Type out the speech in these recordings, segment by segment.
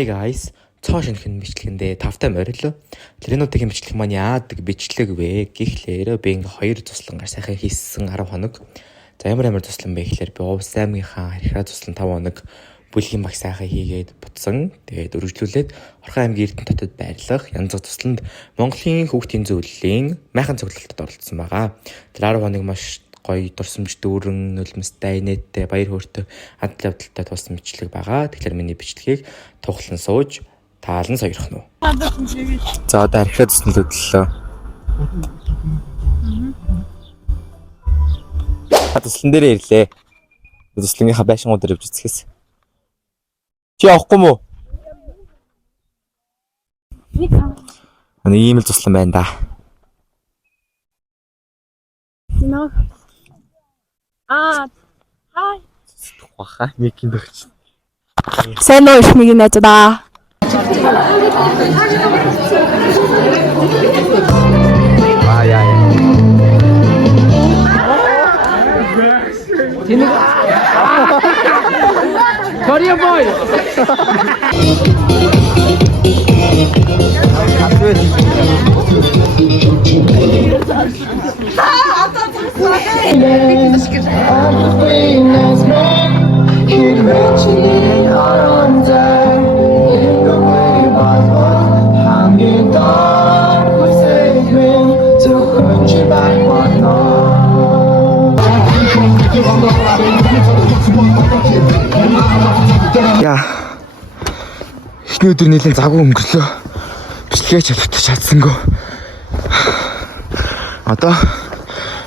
Hi guys. Цоо шинхэн бичлэгэндээ тавтай морил. Леринуудын бичлэг маань яадаг бичлэг вэ гэхлээр би ингээ хоёр туслангаар сайхан хийсэн 10 хоног. За ямар туслан бэ гэхлээр би Увс аймгийнхаа харьхаа туслан 5 хоног бүлгийн баг сайхан хийгээд бутсан. Тэгээд өргөжлүүлээд Орхон аймгийн Эрдэнэ хотод байрлах янз бүр тусланд Монголын хүүхдийн зөвлөлийн майхан цуглалтад оролцсон байгаа. Тэр 10 хоног маш гоё дурсамж дүүрэн нулимстай инээдтэй баяр хөөртэй адал явдалтай тулсан бичлэг байгаа. Тэгэхээр миний бичлэгийг тухлан сууж таалан сойрох нь. За одоо архиа туслан хөдлөлөө. Туслан дээр ирлээ. Туслангийнхаа байшингууд дээр явж үзэхээс. Чи явахгүй мүү? Нэг ийм л туслан байна да. Зинаа. Хай. Тухайхаа микийн дөгч. Сайн уу их мигийн найзаа. Яа. Тэнэг. Korea boy. Яа. Эхний өдөр нэлээд загуу өнгөрлөө. Бичлэгээ чалгатаж чадсангүй. Одоо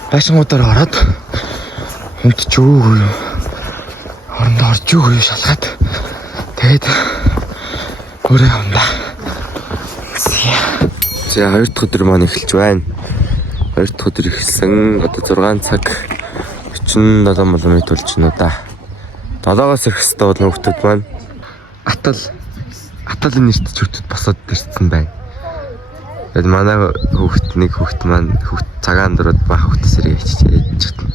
байшингуудаар ороод хүндч өгөө. Орондоо орж өгөө шалгаад. Тэгээд өөрөө явна. За хоёр дахь өдөр маань эхэлж байна. Хоёр дахь өдөр эхэлсэн. Одоо 6 цаг 47 минут болж байна уу да. 7-оос ирэх хэвээр бол хүүхдүүд маань атал нэрт хүүхдүүд босоод ирсэн байна. Тэгээд манай нэг хүүхд маань цагаан дөрөд баах хүүхдээс ирээ иччихсэн.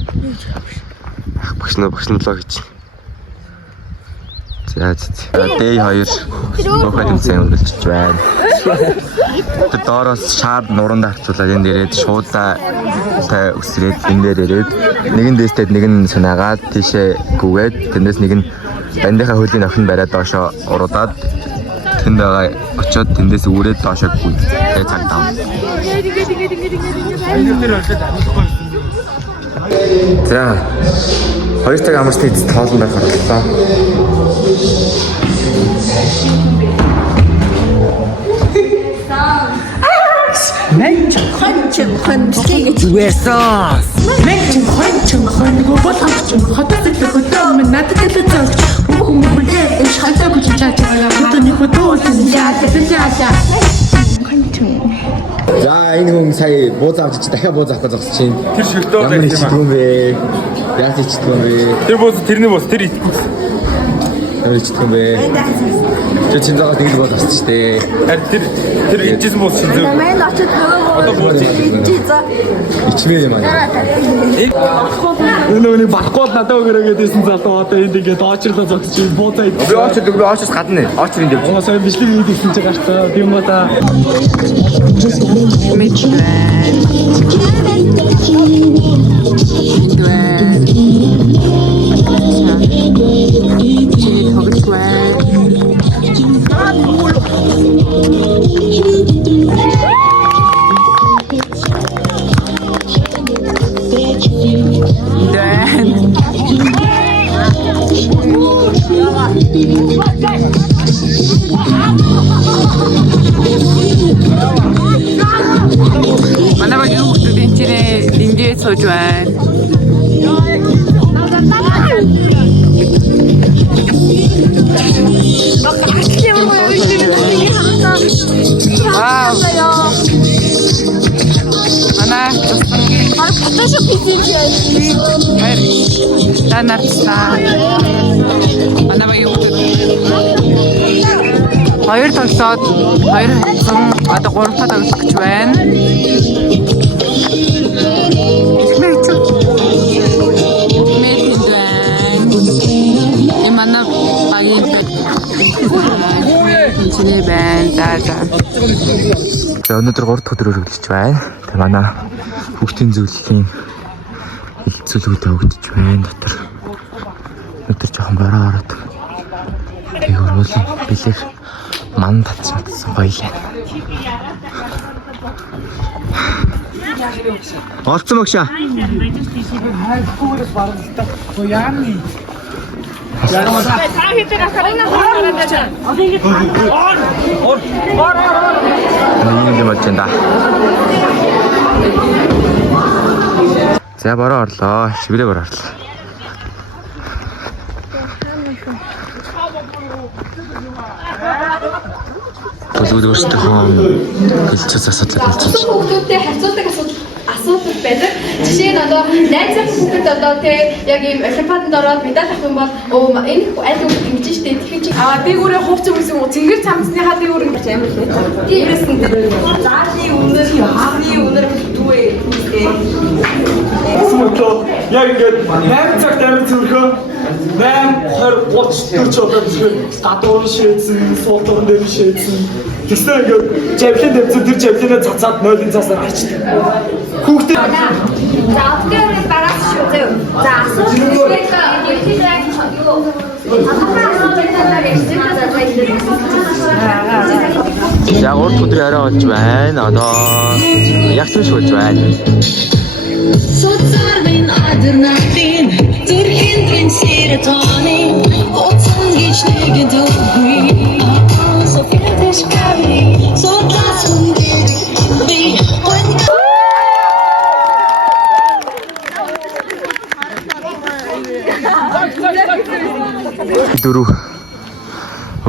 Багш нь лоо гэж. За day 2 нөхөд юмсан өнгөлж байна. Тэр доороос шаар нуранд харцуулаад энэ дээрээ шуудаа тай өсрээд энэ дээр ирээд нэгэн дэстэд нэгэн сунаагаад тийшээ гүгээд тэндээс нэг нь бандийнхаа хөлийн охин бариад доошоо уруудаад тэнд байгаа очиод тэндээс үүрээд доошоо гүйд. Тэгээ цагдаа. За 2 цаг амарсны эцэст тоолн байх боллоо. Мэнч хончиг Зүгээсаа. мэнч хончиг болгоомч хотод хөтөө минь надад л зогч хүмүүлээ энэ шалтгаан гэж чаач байгаа хөтөний хөтөөс яа. За энэ хүн сая бууз авч чи дахиад бууз авах гэж зогсож чинь. Тэр шөлтөө байх юм бэ? Яаж ичдэг юм бэ? Тэр бууз тэрний бууз тэр итгэв. Ямар ичдэг юм бэ? Чи чинь заагаад ингэ бууз авчих штэ. Тэр ичсэн бууз чинь зөв. Манай очоод Одоо бууз ичмээ юм аа. Өнөөний барахгүй надад өгөрөөгээдсэн залуу одоо энд ингээд очрлоо зогсож буудаа Би очоод гадна. Очор энд явж. сайн бичлэг хийдсэн чи гартаа тийм ба та Манай багийн хүүхдүүд энэ ингээд сууж байна. Манай фотошоп хийчихээ. та нарцсан. Манай багийн хүүхдүүд хоёр тоглоод хоёр хатсан одоо 3 та тоглох гэж байна. За өнөөдөр 3 дахь өдрөөр үлдэж байна. Тэгээ манай хүүхдийн зөвлөлийн хилцүүлгүүдээ өгдөж байна дотор. Өнөөдөр жоохон бороо ороод. Тэгээ өргөлийн бэлэг ман татсан хоёлаа. Олцсон мөгшөө. Нэг юм болчихно да. За бороо орлоо. Шиврээ бороо орлоо. Тэгвэл өөрсдөө гэлцээс асуудал хэлчихсэн. Хүүхдүүдтэй харьцуулдаг асуудал байдаг. Жишээ нь одоо найзын хүүхэд одоо тий яг ийм олимпиадад ороод медаль авах юм бол энэ аль хүүхэд ингэж штэ тэгэхээр чи дээгүүрээ хуурч өгсөн цэнгэр цамцныхаа дээгүүр ингэж амар л байдаг. тиймээс нь заалын үнэр хааны үнэр дүүээ Яг ингээд 8 цагт амир зүрхөө 8 20 30 40 удаа зүгээр гадуур шийдсэн, суул дуран дээр шийдсэн. Тэснэ ингээд жавлын дэвцэн тэр жавлынаа цацаад 0-ын цаасаар арчдаг. Хүүхдээ за автоорын бараас шүү зөө. За асуулт За 3 дахь өдрийн орой болж байна. Одоо яг тийш болж байна. Соцорын адернахтин зүрхийн тэн серотонин оцсон гэж нэгэн дүүгүй софитэш кави сотлас хүндэр би дөрөв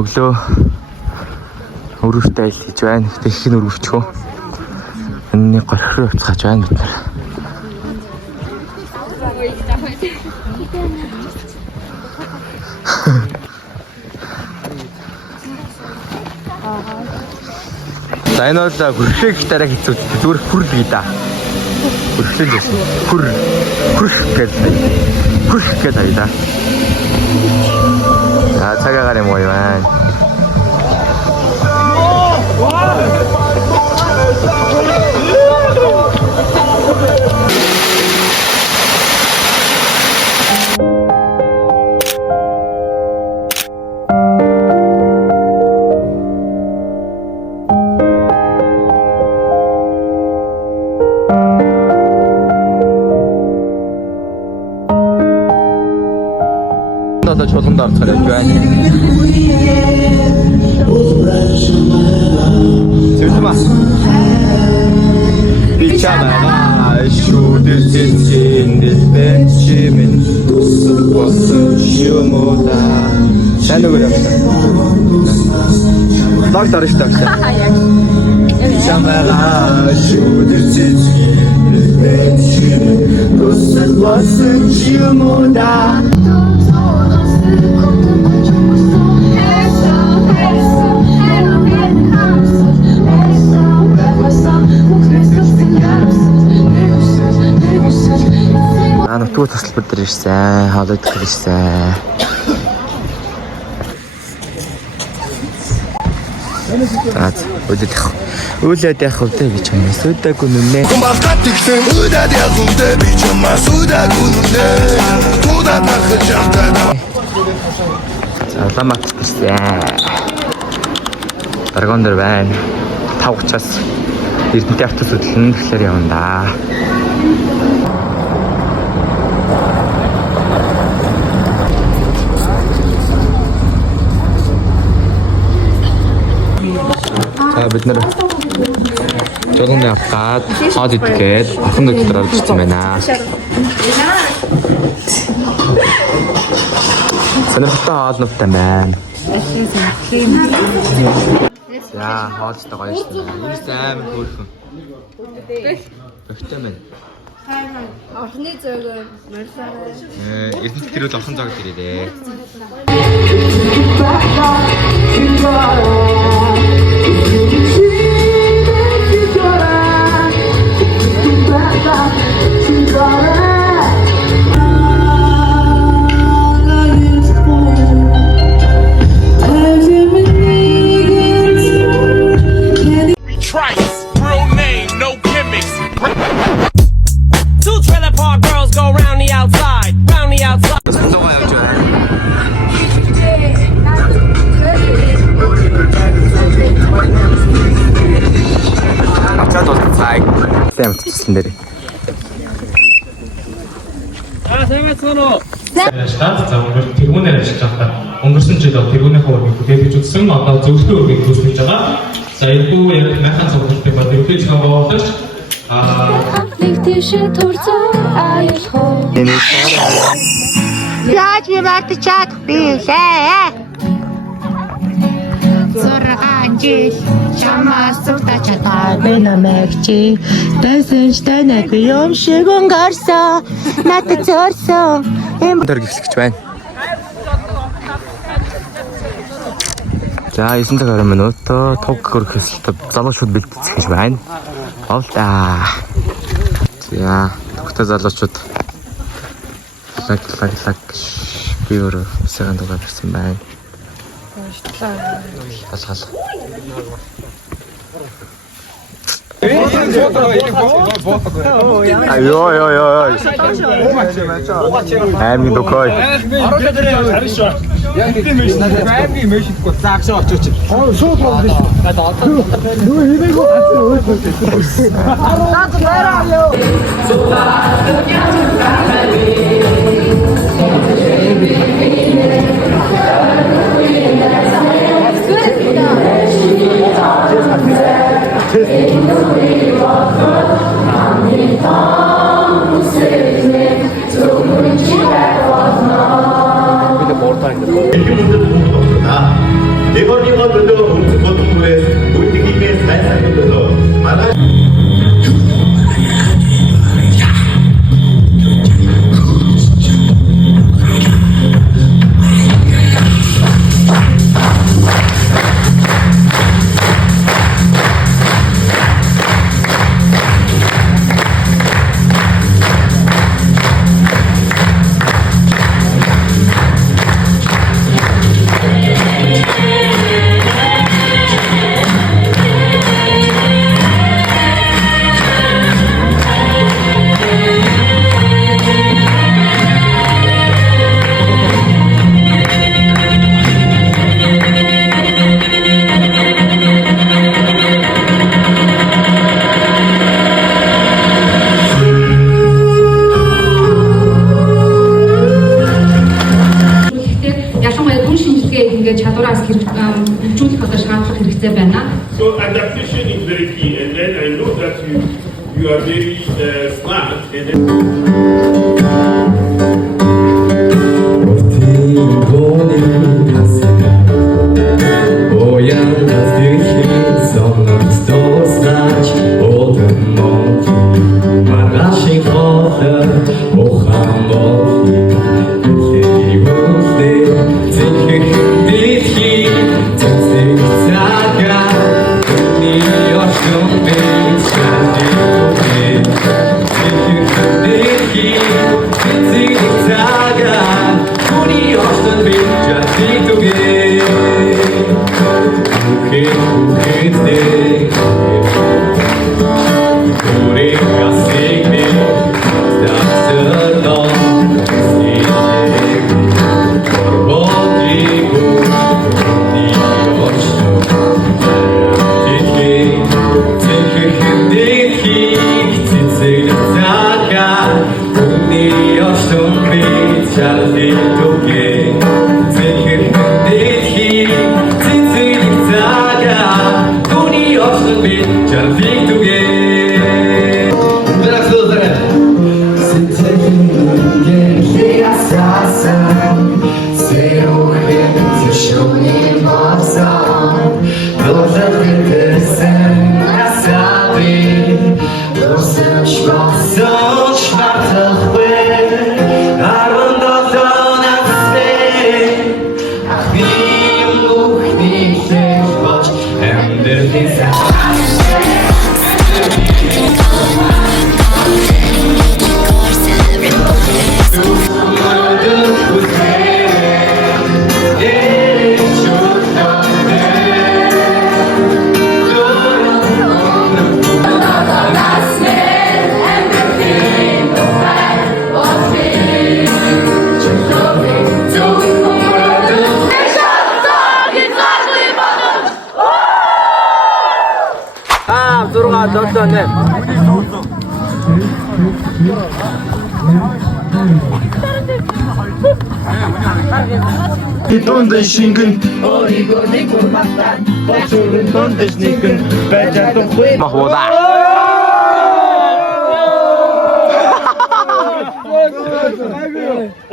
өглөө өрөвтэй айл хийж байна. Тэгэх нь өрөвчгөө. Энэний горхироо уцгааж байна бид нар. За энэ бол хүрхэг дараа хийцүү зүгээр хүрл да. Хүрхэл гэсэн. Хүрх гэдэг да. За цагаагаар юм уу байна. Одоо чулганд орцоор явж байна. Зүгтмаа. Би чамаа шүүдэр зинжиндэлбэн чимэн тусал болсон юмуда. Сайн уу явах. Лог дарж тавьсан. Чамаа шүүдэр зинжиндэлбэн чимэн тусал болсон юмуда. Нутгуу тасалбар дээр ирсэн, хоолойд ирсэн. Үлээд явах үедээ би чамаас үдаагүй нүнэ. Бахад тэгсэн үлээд явах үедээ би чамаас үдаагүй нүнэ. Туда тархаж явтаа. Саламат ирсэн. Даргон дээр байна. 5:30-аас Эрдэнэт автобус хөдлөн тэгэхээр явна да. Бид нэр жолооны аваад хаад идгээд ахын дотор орж ирсэн байна. Сонирхолтой хоолнуудтай байна. За хоолцтой гоё шүү. Үүс амар хөөрхөн. Өгтэй байна. Орхны зөөгөө морьсаарай. Эрдэнэт гэрэл орхон зоог дээрээ. За өнөөдөр тэргүүнээр ажиллаж байгаа. Өнгөрсөн жил тэргүүнийхээ ургийг бүтээж үзсэн. Одоо зөвлөгөө ургийг үүсгэж байгаа. За энэгүй яг майхан цогцолтыг бод эргэлж байгаалагч Яаж би мартчихад билээ? 6 жил чамаас зуртаж чадаагүй намайгчи дэсэнч танаг юм шиг өнгөрсөн надад зорсон Дөрөг ихлэгч байна. За 9-20 минут туг хөрөх хэсэлт залуучууд бэлтгэж байна. Болда. За төгтө залуучууд лаг би өөр сайхан дугаар ирсэн байна. Талхал. Ой. Аймгийн докой. 네버니건 먼저 음식 보통물에 물튀김에 살살 묻어서 말아 чадвараас хөгжүүлэх одоо шаардлага хэрэгтэй байна. So adaptation is very key, and then I know that you are very smart. Дундын шингэн өөрийгөө нэг урматаа бочрын дундаж нэгэн байж чадахгүй Махбуда.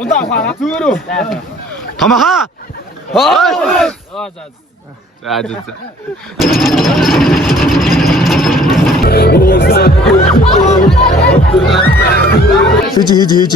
Ундаа хаа зүгээрөө Томаха. За. Хийж.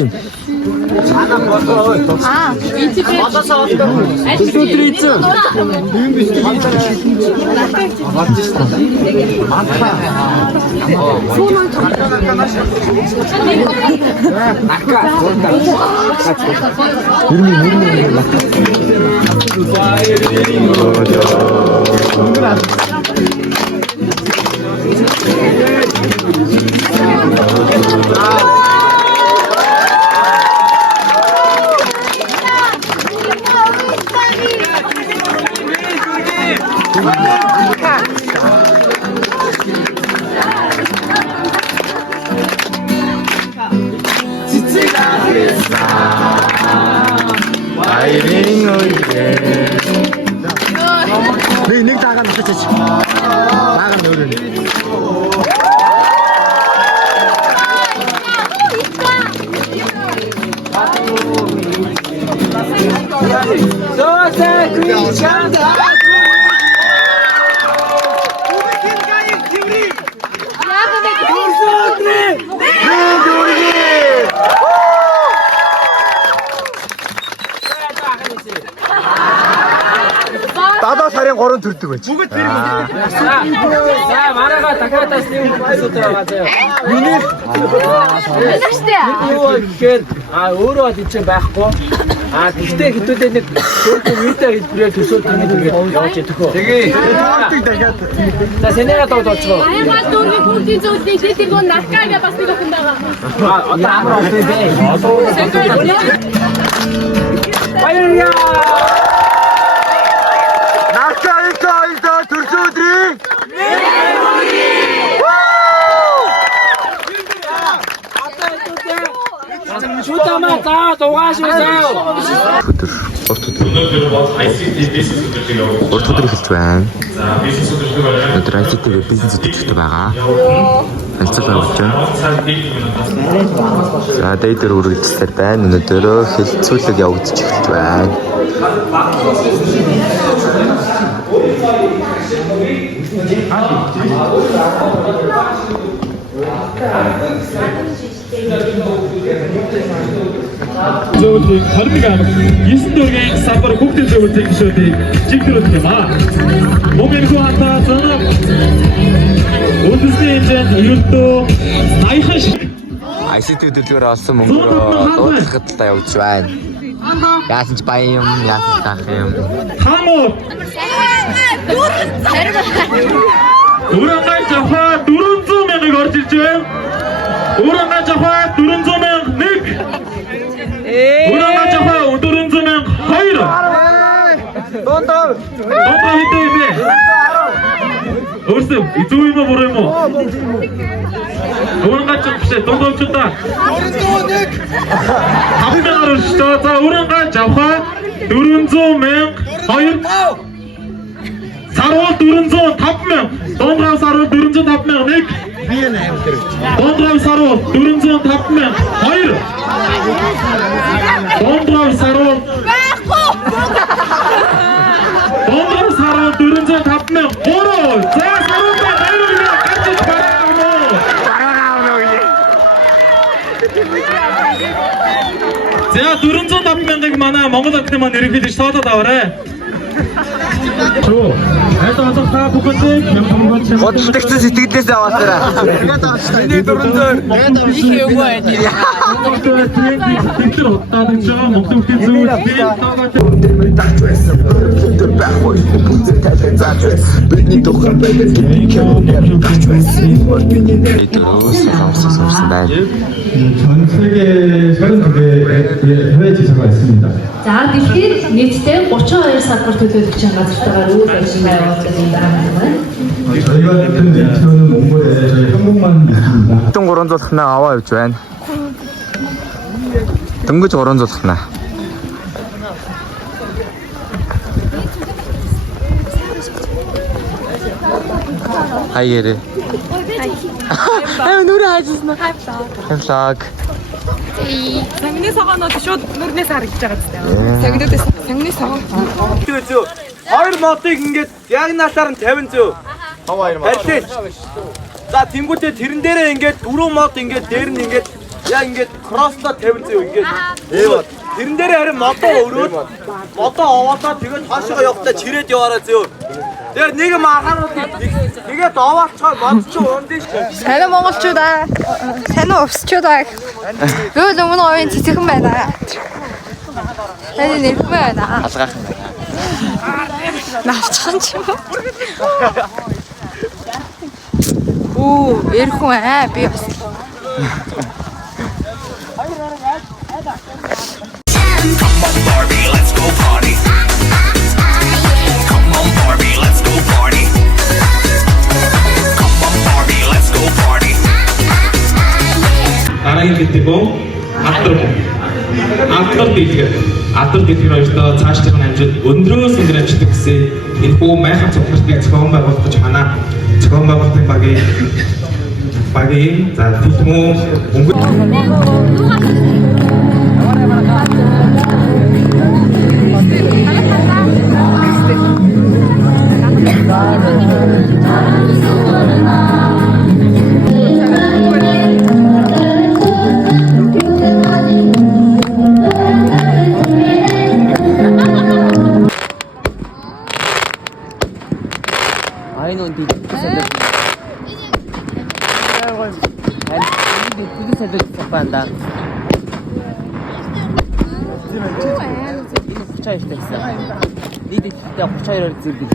Нэг дагаа нутаж. Дагаа нөрөө. Дадаа сарын 3 төрдөг байж. бүгд тэр юм. За марага дахиадаас нэг асуудал байгаа заяа. Миний юу гэхээр өөрөө бол энэ байхгүй. Гэхдээ хэдүүдээ нэг зөвхөн видео хэлбэрээр төсөөлт нэг явж идэх хөө. Тэгээ. Дахиад. За сэнэга доодооч. Аяга дөрвийн бүгдийн зөвлөдөө тэргөө наркага бас нэг охин байгаа. Одоо амар окей бэ. Баярлалаа. Шүтэмэ за дугаашгүй. Урт өдөр эхэлж байна. Өдөр ICT-г бизнес үзүүлэлт байгаа. Анцаар явж байна. За дэйдэр үргэлжлэлээр байна. Өнөөдөр хилцүүлэг явагдаж эхэлж байна. зөвлөгийг 21 дөргийн самбар хүүхдийн зөвлөлийн гишүүдийг чиглүүлэх юм аа. Моментгүй хатаа үндэсний хэмжээнд ердөө 80 шиг ICT хөтөлбөр олсон мөнгөөр дуудлахад та явж байна. Яасан ч баян юм, яасан ч таах юм. хамууд Урангай жафа 400 мянгаыг орж ирж байна. Урангай жафа 400 мянга 1. Урангай жафа 400 мянга 2. Дондоо хэдэй бэ? Өөрсдөө зөв юм уу буруу юм уу? Урангай жафа дондоо ч удаа 5 мянгаар өршөө. За урангай жафа 400 мянга 2. Сарвал 405 мянга. Дондоо сарвал 405 мянга 1. Дондоо сарвал 405 мянга 2. Дондоо сарвал Дондоо сарвал 405 мянга 3. За сарвал баярлалаа. Гацч бараа. За 405 мянгаыг манай Монгол академи маань ерөнхийдөө тоолоод аваарай. Гоцлогч сэтгэлдээс аваасараа. Миний дөрөндөө их өвөө айдээ. Тэр удаадаг жаа Монгол хүүхдийн 전 세계 32개의 해외 지사가 있습니다. За дэлхийд нийтдээ 32 салбар төлөөлөгч газартаагаар үйл ажиллагаа явуулдаг юм байна. 저희가 같은 멘트로는 몽골에 저희 한국만 있습니다. 300 аваа явж байна. Дөнгөж уран зулхна. Хайр. Нүрэ хайжсна. Хайвлаг. Сангины согоонод шууд нүрнээс харагдаж байгаа зү. Сангины согоо. Зөө. Хоёр модыг ингээд яг наалаар нь 50 зөө. Барьлаа. За тэнгуүтээ тэрэн дээрээ ингээд 4 мод ингээд дээр нь ингээд яг ингээд кросслоо 50 зөө ингээд. Тэрэн дээрээ харин модоо өрөөд модоо овоолоо тэгээд хаашаа явахдаа чирээд яваараа зөө. Тэгээд нэг маханууд тэгээд овоолцоо модч ундиш. Сайн монголчууд аа. Сайн өвсчүүд аа. Юу өмнө овын цэцхэн байна. Сайн нэрхэн байна. Алгаахан байна. Навчхан ч юм уу. Оо, эрхэн аа би бас. Come on Barbie, let's go party. Come on Barbie, let's go party. Come on Barbie, let's go party. Дараагийн категори Атар дэлгэр. Атар дэлгэр хоёртоо цаашдын хэмжээд өндрөөс өндөр амжилт гэсэн энэ бүх майхан цогцлтыг зохион байгуулах ханаа зохион байгуулалтын багийн за төлмөө Banda. Энэ хуцаа ихтэй гэсэн. Нийт ихтэй 32-оор зэрэг.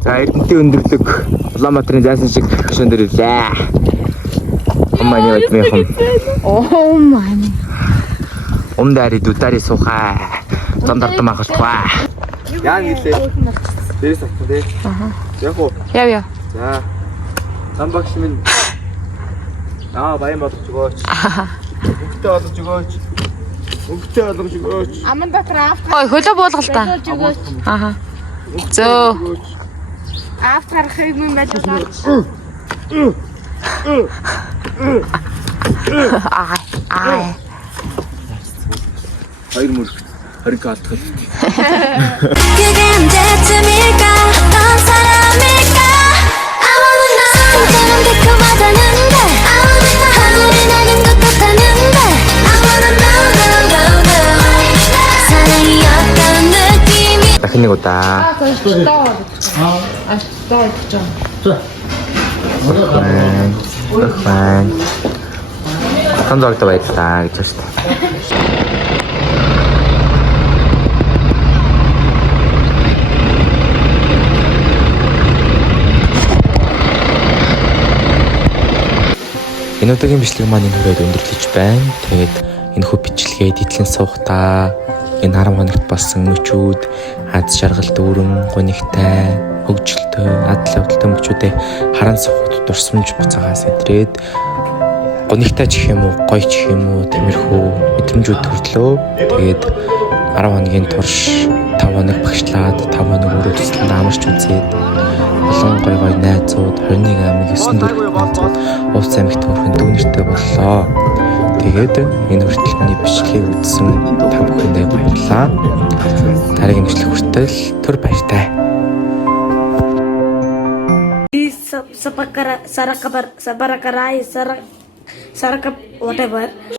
За эрдэнтийн өндөрлөг Улаанбаатарын зайсан шиг хөшөөн дээр ирлээ. Омманы өдмийнхэн. Oh man. Умдари дудари сухаа. Тондарт махалтгаа. Яа гэлээ. Дээрээс авсан дээ. Яг уу. Яв. За. Самбагш минь. Баян болгож өгөөч. Өнгөтэй болгож өгөөч. Өнгөтэй болгож өгөөч. Аманда крафт. Ой, хөлөө буулгалтаа. Аха. Зөө. Авт гарахыг минь байлаа. Аа. Хоёр мөрөх. Хориг алдах. 그게 언제쯤일까 어떤 사람일까 I wanna know 진짜는 달콤하다는데 하늘이 나는 것 같다는데 I wanna know 사랑이 어떤 느낌이 дахин нэг удаа. Охайн. Тандалтай байдлаа гэж байна. Энэ удаагийн бичлэг маань энэ хүрээд өндөрлөж байна. Тэгээд энэ хүү бичлэгээ дитлэн суухдаа энэ 10 хоногт болсон мөчүүд аз жаргал дүүрэн гонигтай хөгжилтэй адлаа хөдөлთა мөчүүдээ харан сухад дурсамж буцаагаас идрээд гонигтай ч гэх юм уу гоё ч гэх юм уу тиймэрхүү мэдрэмжүүд төрлөө. Тэгээд 10 хоногийн турш 5 хоног багшлаад 5 хоног өөрөө туслан амарч үзээд олон гоё найзууд 21 аймаг 9 дөрвөн найзууд Улс аймагт өрхөн дүүнертэй боллоо. Тэгээд энэ хүртэл миний бичлэгийг үзсэн та бүхэндээ баярлалаа. Дараагийн бичлэг хүртэл түр баяртай. Sarakar, whatever.